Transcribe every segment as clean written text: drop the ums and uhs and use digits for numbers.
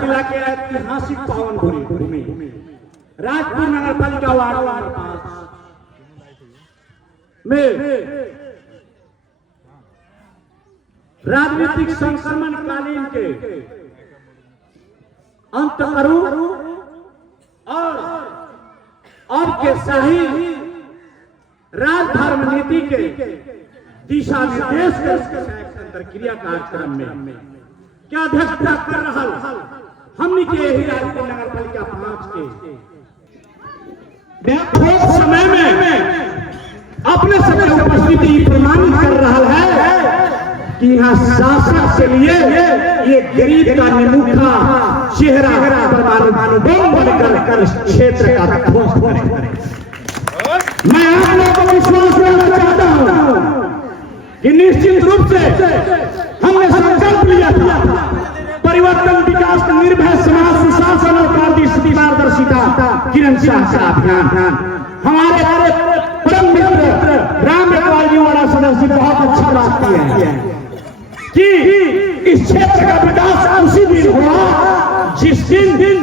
जिला के ऐतिहासिक पावन भूमि राजपुर नगर पालिका वार्ड नंबर 5 में राजनीतिक संक्रमण कालीन के अंत करूं और अब के शाही राजधर्म नीति के दिशा निर्देश के अंतरक्रिया कार्यक्रम में क्या अध्यक्षता कर रहा हमने के यही राजपुर नगर पालिका 5 के थोड़े समय में अपने सबके उपस्थिति प्रमाणित कर रहा है कि यहाँ शासक के लिए ये गरीब का निमुखा चेहरा बनकर क्षेत्र का ध्वंस करेगा। मैं आप लोगों को विश्वास दिलाना चाहता हूँ कि निश्चित रूप से हमने संकल्प लिया था परिवर्तन विकास निर्भय समाज सुशासन और पारदर्शिता किरण शाह का अभियान। हमारे परम मित्र राम मेघवाल जी वाला सदस्य बहुत अच्छा बात किया है कि इस क्षेत्र का विकास उसी दिन हुआ जिस दिन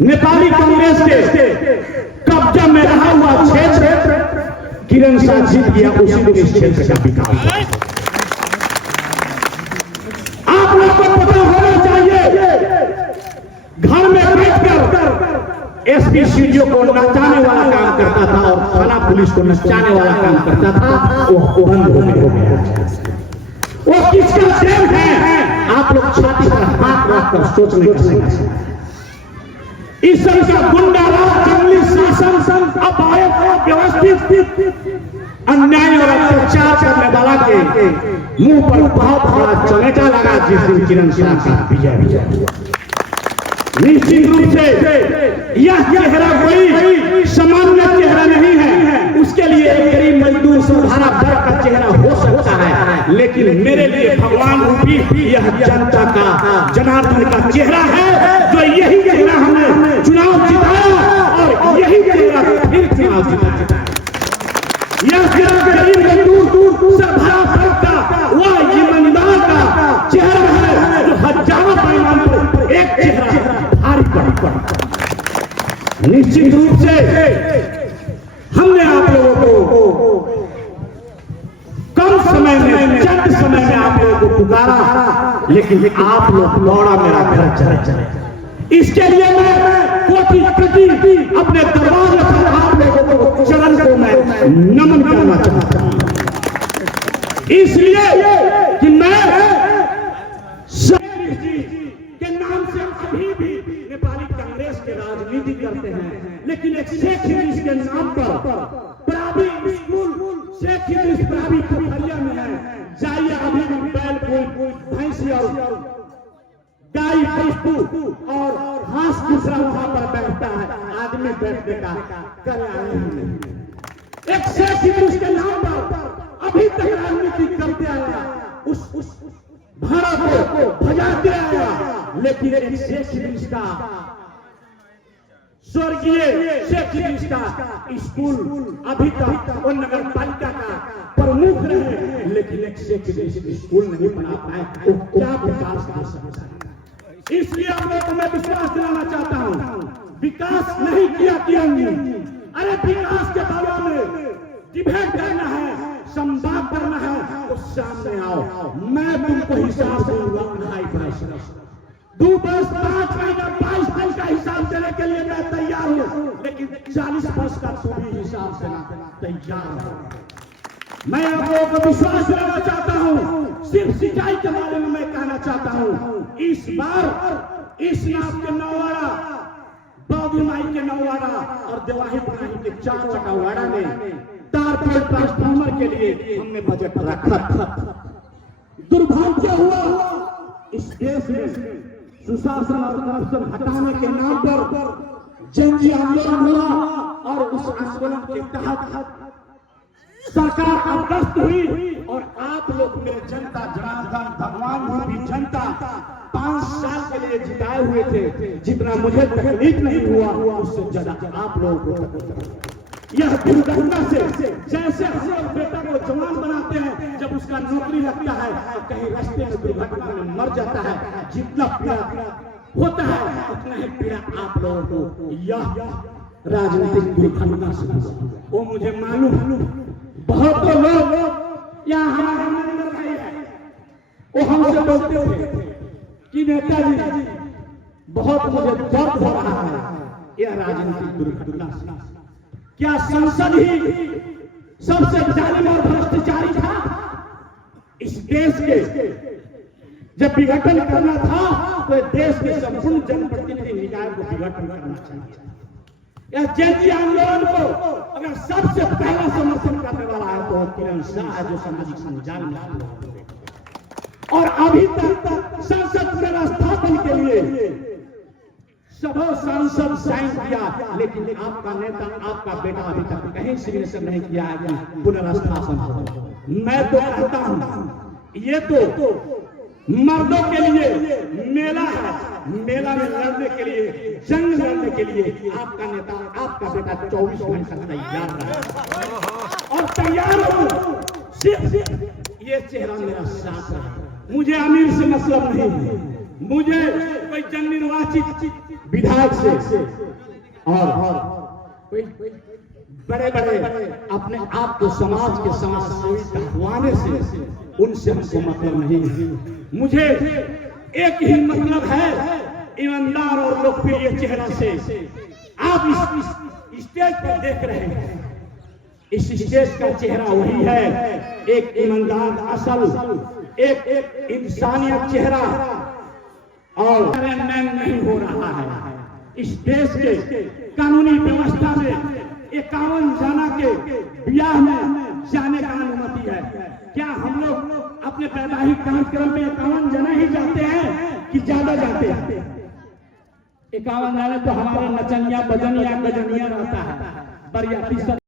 नेपाली कांग्रेस के कब्जा में रहा हुआ क्षेत्र किरण शाह जीत गया, उसी दिन इस क्षेत्र का विकास। आप लोग को पता होना चाहिए घर में बैठकर एसपी सीडीओ को नचाने वाला काम करता था और थाना पुलिस को नचाने वाला काम करता था, वो बंद हो गया। वो किसका देन है आप लोग छाती पर हाथ रखकर सोच नहीं सकते। इस तरह का गुंडा राज जंगली शासन अपायक व्यवस्थित अन्याय और अत्याचार करने वाला के मुंह पर बहुत बड़ा चमेटा लगा जिस दिन किरण शाह का विजय। निश्चित रूप से यह चेहरा कोई सामान्य चेहरा नहीं है, उसके लिए एक गरीब मजदूर सुधारा वर्ग का चेहरा हो सकता है, लेकिन मेरे लिए भगवान रूपी यह जनता का जनार्दन का चेहरा है जो यही चेहरा हमें चुनाव जिताया और यही चेहरा फिर चुनाव जिताया। यह चेहरा गरीब मजदूर सुधारा वर्ग का वह ईमानदार का चेहरा है जो हजारों पैमाने पर एक चेहरा निश्चित रूप से हमने आप लोगों को कम समय में चंद समय में आप लोगों को पुकारा, लेकिन आप लोग लौड़ा मेरा घर चले। इसके लिए मैं कोटि प्रति अपने दरबार में आप लोगों को चरण को मैं नमन करना चाहता हूं, इसलिए कि मैं के नाम से अभी भी नेपाली कांग्रेस के राजनीति करते हैं, लेकिन एक शेख हिंदुस के नाम पर प्रावी स्कूल शेख हिंदुस प्रावी खबरिया में है, जाइए अभी भी बैल भैंसी और गाय पशु और घास दूसरा वहां पर बैठता है, आदमी बैठने का करे आए हैं। एक शेख हिंदुस के नाम पर अभी तक राजनीति करते आया, उस भारत को भजाते आया, लेकिन एक शेख हिंदुस का स्वर्गीय शेख हिंदुस का स्कूल अभी तक वो नगर पालिका का प्रमुख रहे, लेकिन एक शेख हिंदुस स्कूल नहीं बना पाए, वो क्या विकास कर सकता है। इसलिए आप लोगों को मैं विश्वास दिलाना चाहता हूं, विकास नहीं किया किरण जी, अरे विकास के बारे में डिबेट करना है, संवाद करना है तो सामने आओ, मैं तुमको हिसाब दूंगा 2.5 वर्ष 2 वर्ष 5 महीना 22 दिन का हिसाब देने के लिए मैं तैयार हूं, लेकिन 40 वर्ष का तुम भी हिसाब देना तैयार हो। मैं आप लोगों को विश्वास दिलाना चाहता हूं, सिर्फ सिंचाई के बारे में मैं कहना चाहता हूं, इस बार इस नाम के नौवाड़ा, बौद्ध माई के नौवाड़ा और देवाही बनाही के 4 वाटा वाड़ा में तारपोल ट्रांसफार्मर के लिए हमने बजट रखा था। दुर्भाग्य हुआ इस देश में सुशासन और करप्शन हटाने के नाम पर जनजी आंदोलन हुआ और उस आंदोलन के तहत सरकार अभ्यस्त हुई और आप लोग मेरे जनता जनार्दन भगवान रूपी जनता 5 साल के लिए जिताए हुए थे, जितना मुझे तकलीफ नहीं हुआ उससे ज्यादा आप लोगों को यह दुर्घटना से जैसे हम लोग बेटा को जवान बनाते हैं, जब उसका नौकरी लगता है और कहीं रास्ते में दुर्घटना में मर जाता है, जितना पीड़ा होता है उतना ही पीड़ा आप लोगों को यह राजनीतिक दुर्घटना से हुआ। वो मुझे मालूम, बहुत लोग यहाँ हमारे अंदर भाई है, वो हमसे बोलते थे कि नेताजी बहुत मुझे दर्द हो रहा है यह राजनीतिक दुर्घटना से। क्या संसद ही सबसे जालिम और भ्रष्टाचारी था इस देश के? जब विघटन करना था तो देश के संपूर्ण जनप्रतिनिधि निकाय को विघटन करना चाहिए। यह जनता आंदोलन को अगर सबसे पहला समर्थन करने वाला है तो किरण शाह है, जो सामाजिक संजाल में, और अभी तक संसद व्यवस्थापन के लिए सभी सांसद साइन किया, लेकिन आपका नेता, आपका बेटा अभी तक कहीं सिग्नेचर नहीं किया है कि पुनर्स्थापन हो। मैं तो कहता हूं ये तो मर्दों के लिए मेला है, मेला में लड़ने के लिए, जंग लड़ने के लिए आपका नेता, आपका बेटा 24 घंटा तैयार रहा और तैयार हो। सिर्फ ये चेहरा मेरा साथ है। मुझे अमीर से मतलब नहीं, मुझे कोई जन निर्वाचित विधायक से और कोई बड़े बड़े अपने आप को समाज के समाज सेवी कहवाने से, उनसे हमको मतलब नहीं। मुझे एक ही मतलब है, ईमानदार और लोकप्रिय चेहरा से। आप इस स्टेज पर देख रहे हैं, इस स्टेज का चेहरा वही है, एक ईमानदार, असल एक इंसानियत चेहरा, और नहीं हो रहा है। इस देश के कानूनी व्यवस्था में 51 जना के ब्याह में जाने का अनुमति है। क्या हम लोग अपने वैवाहिक कार्यक्रम में 51 जना ही जाते हैं कि ज्यादा जाते हैं? 51 जाने तो हमारे नचनिया, बजनिया, गजनिया रहता है, बरियाती